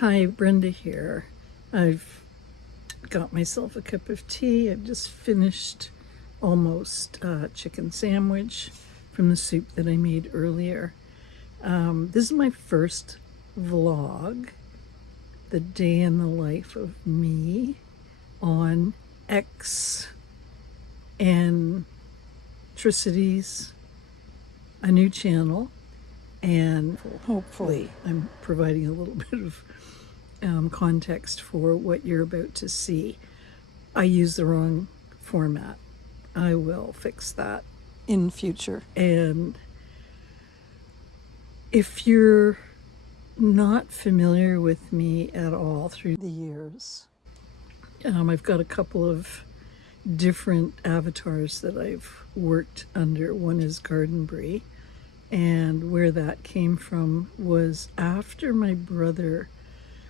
Hi, Brenda here. I've got myself a cup of tea. I've just finished almost a chicken sandwich from the soup that I made earlier. This is my first vlog, the day in the life of me on X and Tricities, a new channel, and hopefully I'm providing a little bit of context for what you're about to see. I used the wrong format. I will fix that in future. And if you're not familiar with me at all through the years, I've got a couple of different avatars that I've worked under. One is Garden Brie, and where that came from was after my brother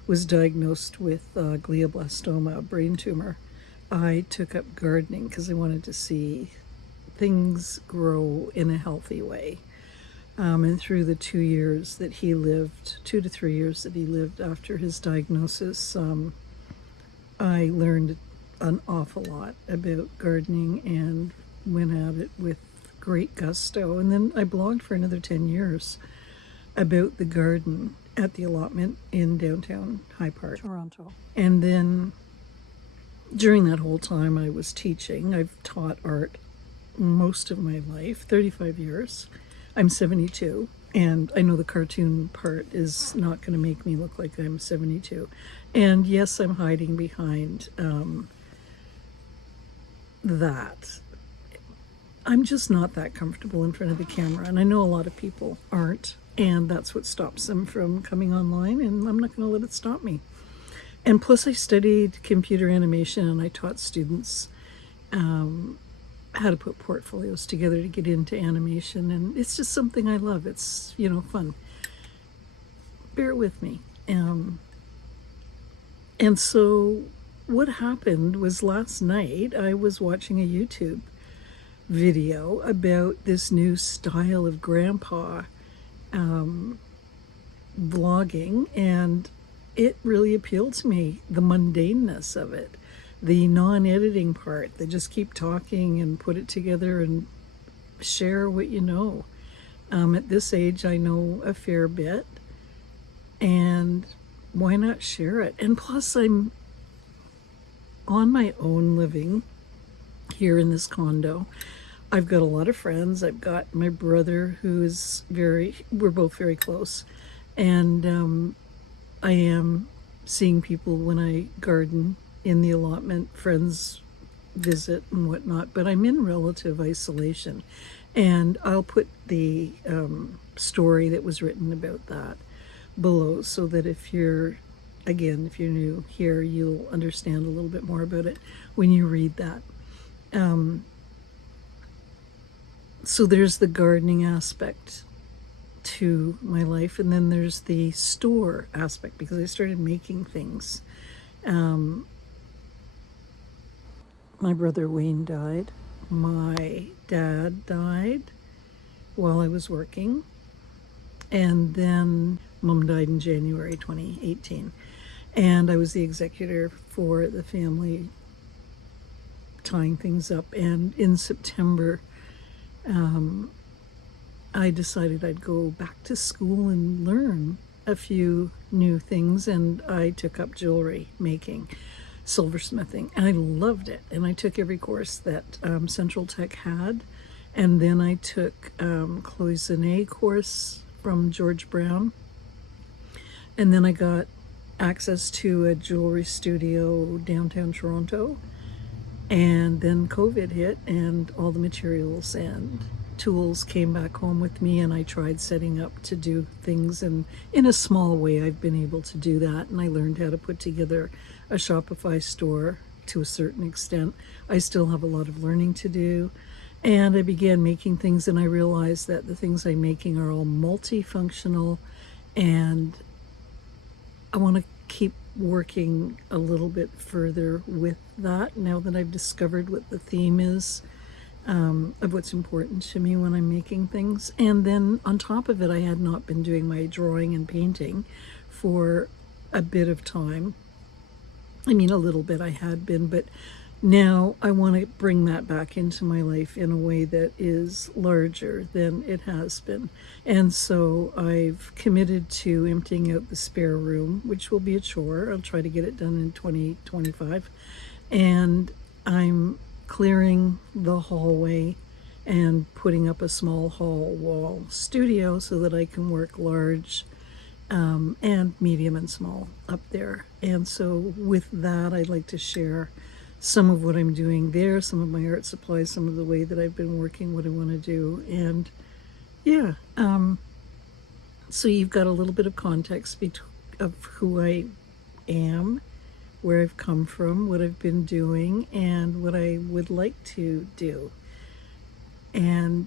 was diagnosed with glioblastoma, a brain tumor. I took up gardening because I wanted to see things grow in a healthy way. And through the 2 years that he lived, 2 to 3 years that he lived after his diagnosis, I learned an awful lot about gardening and went at it with great gusto. And then I blogged for another 10 years about the garden at the allotment in downtown High Park, Toronto. And then during that whole time I was teaching. I've taught art most of my life, 35 years. I'm 72, and I know the cartoon part is not going to make me look like I'm 72. And yes, I'm hiding behind that. I'm just not that comfortable in front of the camera, and I know a lot of people aren't, and that's what stops them from coming online, and I'm not going to let it stop me. And plus I studied computer animation, and I taught students how to put portfolios together to get into animation, and it's just something I love. It's, fun. Bear with me. And so what happened was last night I was watching a YouTube video about this new style of grandpa vlogging, and it really appealed to me, the mundaneness of it, the non-editing part. They just keep talking and put it together and share what you know. At this age I know a fair bit, and why not share it? And plus I'm on my own living here in this condo. I've got a lot of friends. I've got my brother who is we're both very close. And I am seeing people when I garden in the allotment, friends visit and whatnot, but I'm in relative isolation. And I'll put the story that was written about that below, so that if you're new here, you'll understand a little bit more about it when you read that. So there's the gardening aspect to my life, and then there's the store aspect, because I started making things. My brother Wayne died. My dad died while I was working, and then Mom died in January 2018, and I was the executor for the family, tying things up. And in September I decided I'd go back to school and learn a few new things, and I took up jewelry making, silversmithing, and I loved it. And I took every course that Central Tech had, and then I took cloisonne course from George Brown, and then I got access to a jewelry studio downtown Toronto. And then COVID hit, and all the materials and tools came back home with me, and I tried setting up to do things, and in a small way I've been able to do that. And I learned how to put together a Shopify store to a certain extent. I still have a lot of learning to do, and I began making things, and I realized that the things I'm making are all multifunctional, and I want to keep working a little bit further with that now that I've discovered what the theme is of what's important to me when I'm making things. And then on top of it, I had not been doing my drawing and painting for a bit of time. I mean, a little bit I had been, but now I want to bring that back into my life in a way that is larger than it has been. And so I've committed to emptying out the spare room, which will be a chore. I'll try to get it done in 2025. And I'm clearing the hallway and putting up a small hall wall studio so that I can work large and medium and small up there. And so with that, I'd like to share some of what I'm doing there, some of my art supplies, some of the way that I've been working, what I want to do. And yeah, so you've got a little bit of context of who I am, where I've come from, what I've been doing, and what I would like to do. And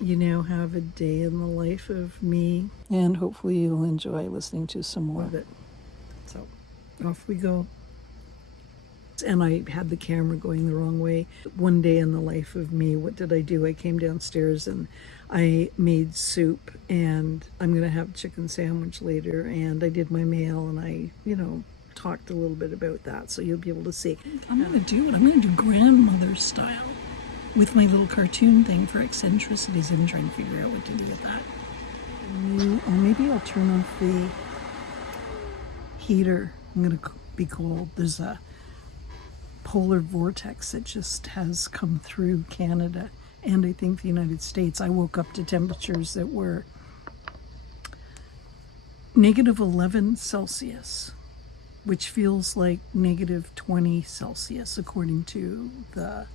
you now have a day in the life of me, and hopefully you'll enjoy listening to some more of it. So off we go. And I had the camera going the wrong way. One day in the life of me, what did I do? I came downstairs and I made soup, and I'm going to have a chicken sandwich later, and I did my mail, and I, talked a little bit about that, so you'll be able to see. I'm going to do grandmother style with my little cartoon thing for eccentricities. I'm trying to figure out what to do with that. Maybe I'll turn off the heater. I'm going to be cold. There's a polar vortex that just has come through Canada and I think the United States. I woke up to temperatures that were -11 Celsius, which feels like -20 Celsius according to the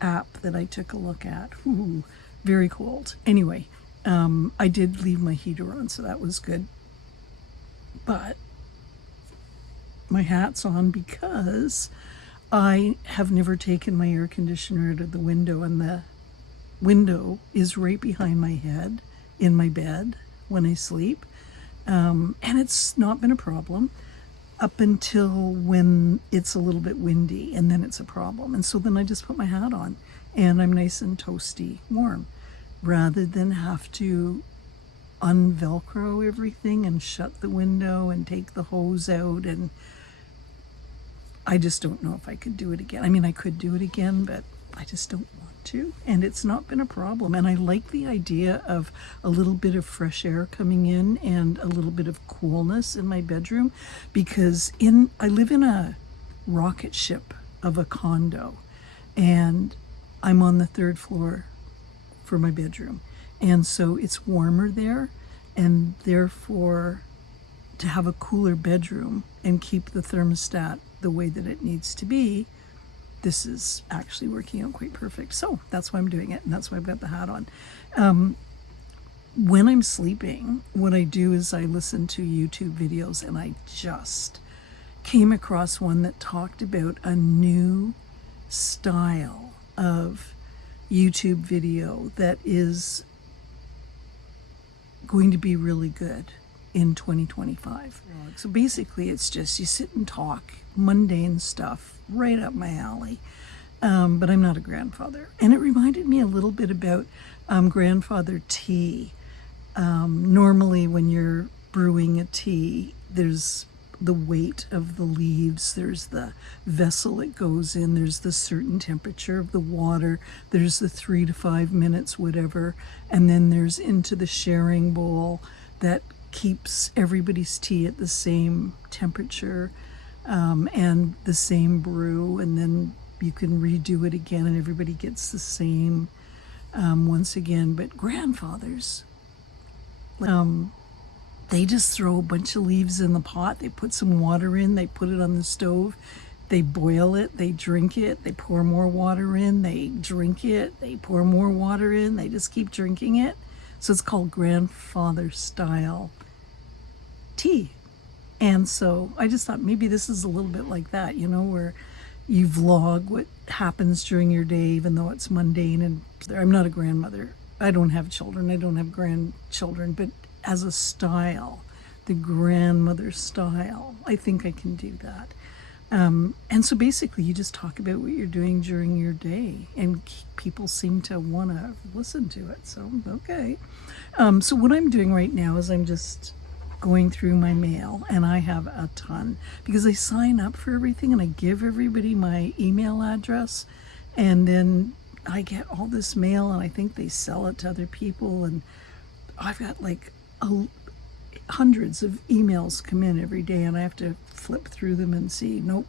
app that I took a look at. Ooh, very cold. Anyway, I did leave my heater on, so that was good. But my hat's on because I have never taken my air conditioner out of the window, and the window is right behind my head in my bed when I sleep. And it's not been a problem up until when it's a little bit windy, and then it's a problem. And so then I just put my hat on and I'm nice and toasty warm, rather than have to unvelcro everything and shut the window and take the hose out. And I just don't know if I could do it again. I mean, I could do it again, but I just don't want to. And it's not been a problem. And I like the idea of a little bit of fresh air coming in and a little bit of coolness in my bedroom, because I live in a rocket ship of a condo, and I'm on the 3rd floor for my bedroom. And so it's warmer there, and therefore to have a cooler bedroom and keep the thermostat the way that it needs to be, this is actually working out quite perfect. So that's why I'm doing it, and that's why I've got the hat on. When I'm sleeping, what I do is I listen to YouTube videos, and I just came across one that talked about a new style of YouTube video that is going to be really good in 2025. So basically it's just you sit and talk mundane stuff, right up my alley. But I'm not a grandfather. And it reminded me a little bit about grandfather tea. Normally when you're brewing a tea, there's the weight of the leaves, there's the vessel it goes in, there's the certain temperature of the water, there's the 3 to 5 minutes, whatever, and then there's into the sharing bowl that keeps everybody's tea at the same temperature and the same brew, and then you can redo it again and everybody gets the same once again. But grandfathers, they just throw a bunch of leaves in the pot, they put some water in, they put it on the stove, they boil it, they drink it, they pour more water in, they drink it, they pour more water in, they just keep drinking it. So it's called grandfather style tea. And so I just thought maybe this is a little bit like that, where you vlog what happens during your day, even though it's mundane. And I'm not a grandmother. I don't have children. I don't have grandchildren. But as a style, the grandmother style, I think I can do that. And so basically you just talk about what you're doing during your day, and people seem to want to listen to it. So, okay. So what I'm doing right now is I'm just going through my mail, and I have a ton because I sign up for everything and I give everybody my email address, and then I get all this mail and I think they sell it to other people, and I've got like hundreds of emails come in every day, and I have to flip through them and see nope,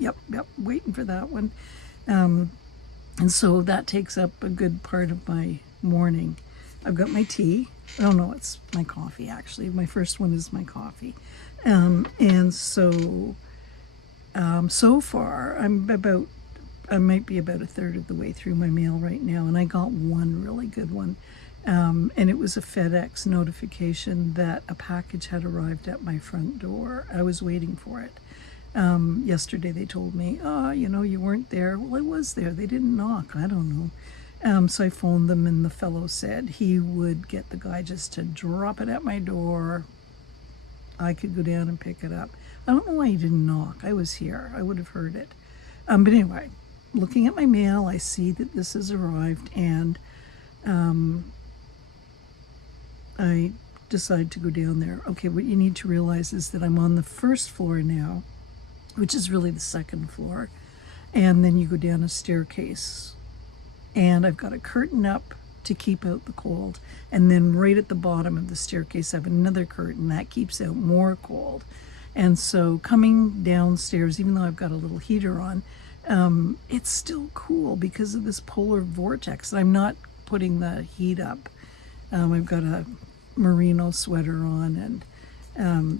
yep, waiting for that one. And so that takes up a good part of my morning. I've got my tea. Oh no, it's my coffee actually. My first one is my coffee. And so so far I might be about a third of the way through my mail right now, and I got one really good one. And it was a FedEx notification that a package had arrived at my front door. I was waiting for it. Yesterday they told me, you weren't there. Well, I was there. They didn't knock. I don't know. So I phoned them, and the fellow said he would get the guy just to drop it at my door. I could go down and pick it up. I don't know why he didn't knock. I was here. I would have heard it. But anyway, looking at my mail, I see that this has arrived, and I decide to go down there. Okay, what you need to realize is that I'm on the first floor now, which is really the second floor, and then you go down a staircase, and I've got a curtain up to keep out the cold, and then right at the bottom of the staircase I have another curtain that keeps out more cold. And so coming downstairs, even though I've got a little heater on, it's still cool because of this polar vortex. I'm not putting the heat up. I've got a merino sweater on, and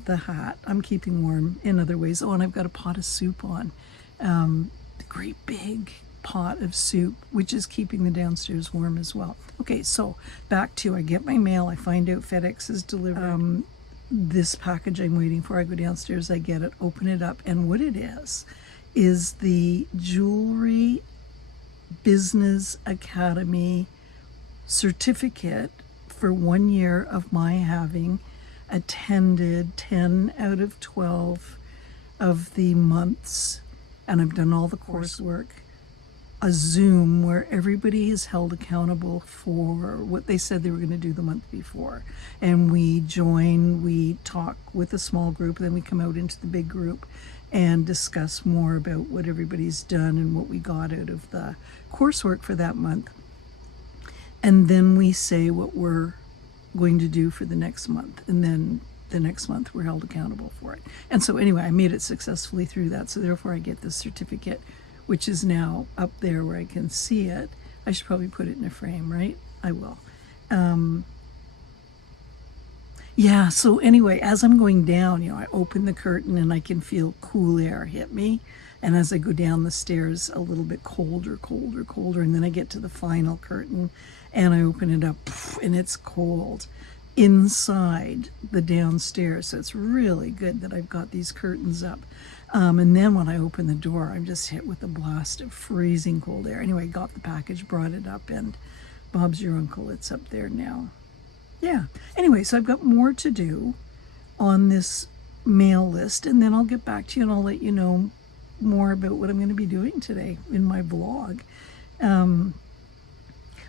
the hat. I'm keeping warm in other ways. Oh, and I've got a pot of soup on. The great big pot of soup, which is keeping the downstairs warm as well. Okay, so back to, I get my mail, I find out FedEx is delivered. This package I'm waiting for, I go downstairs, I get it, open it up, and what it is the Jewelry Business Academy certificate for 1 year of my having attended 10 out of 12 of the months, and I've done all the coursework, a Zoom where everybody is held accountable for what they said they were going to do the month before. And we talk with a small group, then we come out into the big group and discuss more about what everybody's done and what we got out of the coursework for that month. And then we say what we're going to do for the next month. And then the next month we're held accountable for it. And so anyway, I made it successfully through that. So therefore I get this certificate, which is now up there where I can see it. I should probably put it in a frame, right? I will. Yeah, so anyway, as I'm going down, I open the curtain and I can feel cool air hit me. And as I go down the stairs, a little bit colder. And then I get to the final curtain and I open it up and it's cold inside the downstairs. So it's really good that I've got these curtains up. And then when I open the door, I'm just hit with a blast of freezing cold air. Anyway, got the package, brought it up, and Bob's your uncle. It's up there now. Yeah. Anyway, so I've got more to do on this mail list, and then I'll get back to you and I'll let you know more about what I'm going to be doing today in my vlog.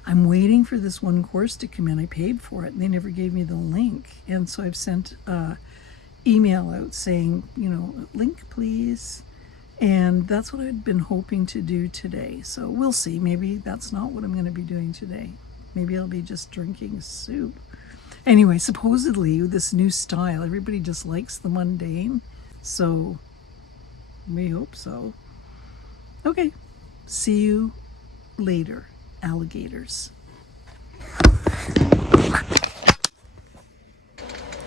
I'm waiting for this one course to come in. I paid for it and they never gave me the link. And so I've sent email out saying, link please. And that's what I'd been hoping to do today. So we'll see. Maybe that's not what I'm going to be doing today. Maybe I'll be just drinking soup. Anyway, supposedly this new style, everybody just likes the mundane. So we hope so. Okay, see you later, alligators.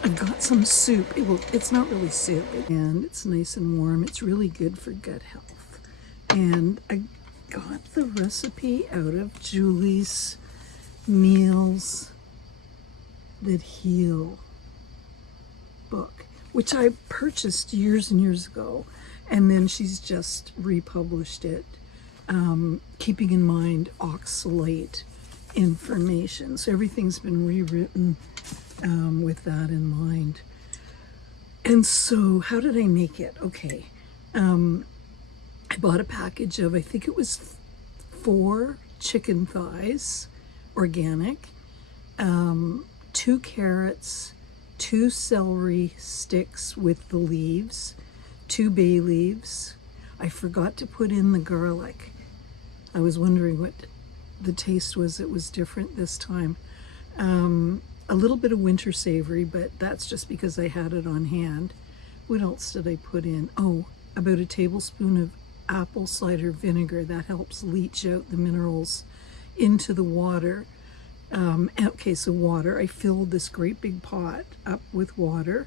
I've got some soup. It's not really soup, and it's nice and warm. It's really good for gut health. And I got the recipe out of Julie's Meals That Heal book, which I purchased years and years ago, and then she's just republished it, keeping in mind oxalate information. So everything's been rewritten with that in mind. And so how did I make it? Okay, I bought a package of, I think it was 4 chicken thighs, organic, 2 carrots, 2 celery sticks with the leaves, 2 bay leaves. I forgot to put in the garlic. I was wondering what the taste was. It was different this time. A little bit of winter savory, but that's just because I had it on hand. What else did I put in? Oh, about a tablespoon of apple cider vinegar. That helps leach out the minerals into the water. Okay, so water. I filled this great big pot up with water,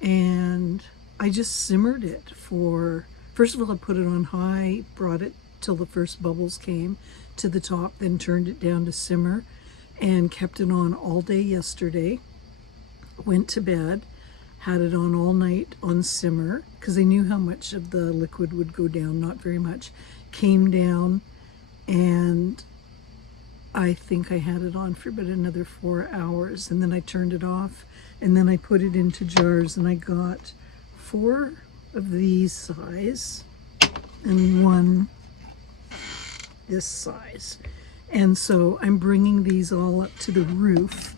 and I just simmered it for, first of all, I put it on high, brought it till the first bubbles came to the top, then turned it down to simmer, and kept it on all day yesterday. Went to bed, had it on all night on simmer, because I knew how much of the liquid would go down, not very much. Came down, and I think I had it on for about another 4 hours, and then I turned it off, and then I put it into jars, and I got 4 of these size and 1 this size. And so I'm bringing these all up to the roof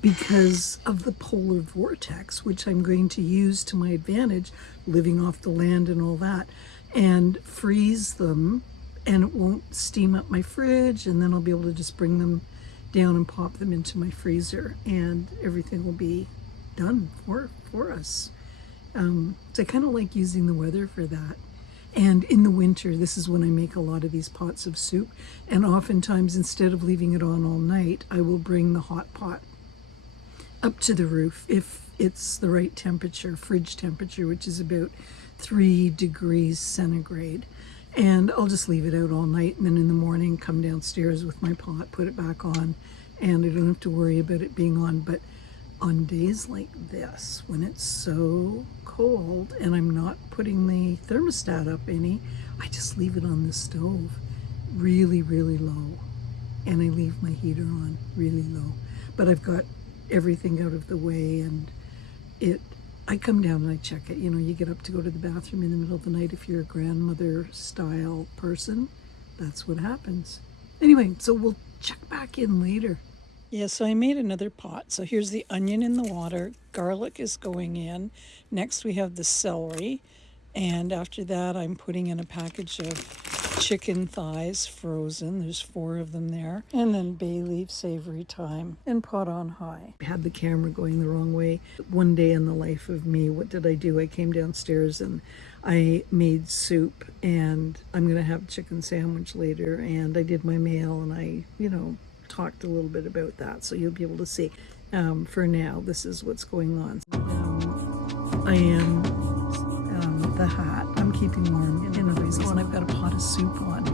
because of the polar vortex, which I'm going to use to my advantage, living off the land and all that, and freeze them, and it won't steam up my fridge, and then I'll be able to just bring them down and pop them into my freezer, and everything will be done for us. So I kind of like using the weather for that. And in the winter, this is when I make a lot of these pots of soup, and oftentimes instead of leaving it on all night, I will bring the hot pot up to the roof if it's the right temperature, fridge temperature, which is about 3 degrees centigrade. And I'll just leave it out all night, and then in the morning come downstairs with my pot, put it back on, and I don't have to worry about it being on. But on days like this, when it's so cold and I'm not putting the thermostat up any, I just leave it on the stove really, really low, and I leave my heater on really low. But I've got everything out of the way, and I come down and I check it. You know, you get up to go to the bathroom in the middle of the night. If you're a grandmother style person, that's what happens. Anyway, so we'll check back in later. Yeah, so I made another pot. So here's the onion in the water. Garlic is going in. Next we have the celery. And after that, I'm putting in a package of chicken thighs frozen. There's 4 of them there. And then bay leaf savory thyme and pot on high. I had the camera going the wrong way. One day in the life of me, what did I do? I came downstairs and I made soup, and I'm going to have a chicken sandwich later. And I did my mail, and I, talked a little bit about that, so you'll be able to see. For now, this is what's going on. I am the hat. I'm keeping warm. Anyways, and I've got a pot of soup on.